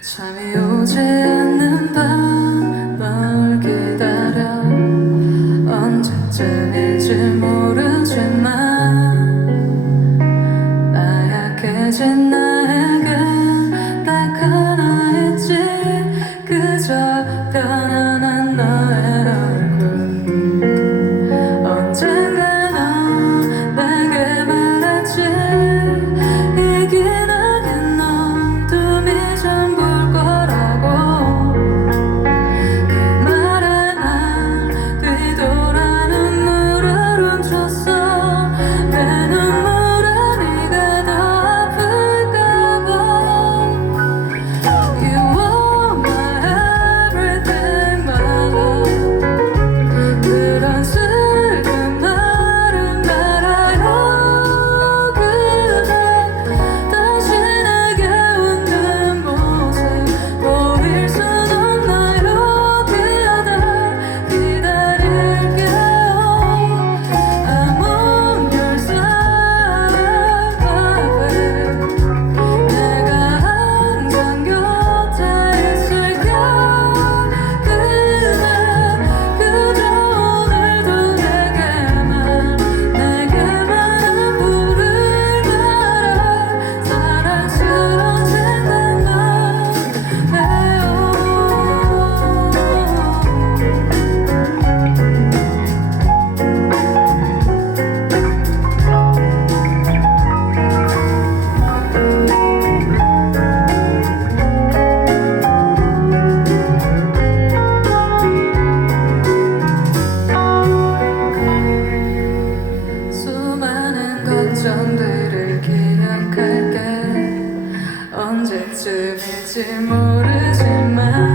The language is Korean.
잠이 오지 않는 밤 널 기다려 언제쯤일지 모르지만 나약해진 나에겐 딱 하나 있지 그저 편안한 너의 얼굴 언젠가 넌 내게 말했지 이 기나긴 넌 dum이 전부일 거라고 그 말에 난 뒤돌아 눈물을 훔쳤어 내 눈물에 네가 더 아플까 봐 You are my everything my love 그런 슬픈 말은 말아요 그대 다시 내게 웃는 모습 보일 순 없나요 그대 기다릴게요 I'm on your side baby 내가 항상 곁에 있을게 그대 그저 오늘도 내게만 부를 말아 사랑스러운 생각만 해요 수많은 걱정들을 기억할게 언제쯤일지 모르지만